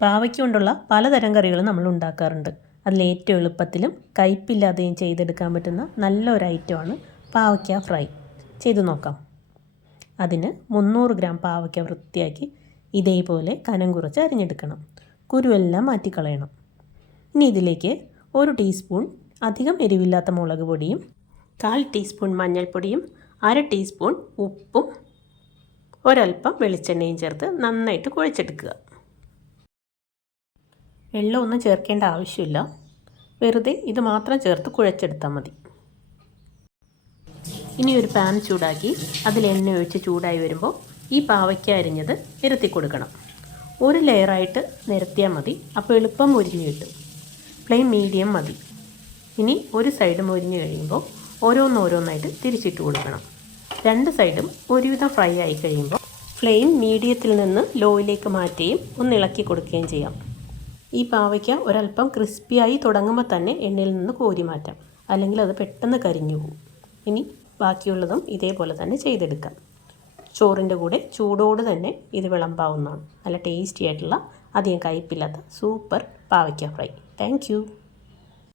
പാവയ്ക്ക കൊണ്ടുള്ള പലതരം കറികളും നമ്മൾ ഉണ്ടാക്കാറുണ്ട്. അതിൽ ഏറ്റവും എളുപ്പത്തിലും കയ്പില്ലാതെയും ചെയ്തെടുക്കാൻ പറ്റുന്ന നല്ലൊരു ഐറ്റമാണ് പാവയ്ക്ക ഫ്രൈ. ചെയ്തു നോക്കാം. അതിന് മുന്നൂറ് ഗ്രാം പാവയ്ക്ക വൃത്തിയാക്കി ഇതേപോലെ കനം കുറച്ച് അരിഞ്ഞെടുക്കണം. കുരുവെല്ലാം മാറ്റിക്കളയണം. ഇനി ഇതിലേക്ക് ഒരു ടീസ്പൂൺ അധികം എരിവില്ലാത്ത മുളക് പൊടിയും കാൽ ടീസ്പൂൺ മഞ്ഞൾപ്പൊടിയും അര ടീസ്പൂൺ ഉപ്പും ഒരൽപ്പം വെളിച്ചെണ്ണയും ചേർത്ത് നന്നായിട്ട് കുഴച്ചെടുക്കുക. വെള്ളമൊന്നും ചേർക്കേണ്ട ആവശ്യമില്ല. വെറുതെ ഇത് മാത്രം ചേർത്ത് കുഴച്ചെടുത്താൽ മതി. ഇനി ഒരു പാൻ ചൂടാക്കി അതിൽ എണ്ണ ഒഴിച്ച് ചൂടായി വരുമ്പോൾ ഈ പാവയ്ക്ക അരിഞ്ഞത് നിരത്തി കൊടുക്കണം. ഒരു ലെയറായിട്ട് നിരത്തിയാൽ മതി. അപ്പോൾ എളുപ്പം മുരിഞ്ഞ് കിട്ടും. ഫ്ലെയിം മീഡിയം മതി. ഇനി ഒരു സൈഡ് മുരിഞ്ഞ് കഴിയുമ്പോൾ ഓരോന്നോരോന്നായിട്ട് തിരിച്ചിട്ട് കൊടുക്കണം. രണ്ട് സൈഡും ഒരുവിധം ഫ്രൈ ആയി കഴിയുമ്പോൾ ഫ്ലെയിം മീഡിയത്തിൽ നിന്ന് ലോയിലേക്ക് മാറ്റുകയും ഒന്ന് ഇളക്കി കൊടുക്കുകയും ചെയ്യാം. ഈ പാവയ്ക്ക ഒരല്പം ക്രിസ്പിയായി തുടങ്ങുമ്പോൾ തന്നെ എണ്ണയിൽ നിന്ന് കോരി മാറ്റാം. അല്ലെങ്കിൽ അത് പെട്ടെന്ന് കരിഞ്ഞു പോകും ഇനി ബാക്കിയുള്ളതും ഇതേപോലെ തന്നെ ചെയ്തെടുക്കാം. ചോറിന്റെ കൂടെ ചൂടോട് തന്നെ ഇത് വിളമ്പാവുന്നതാണ്. നല്ല ടേസ്റ്റി ആയിട്ടുള്ള അധികം കയ്പില്ലാത്ത സൂപ്പർ പാവയ്ക്ക ഫ്രൈ. താങ്ക്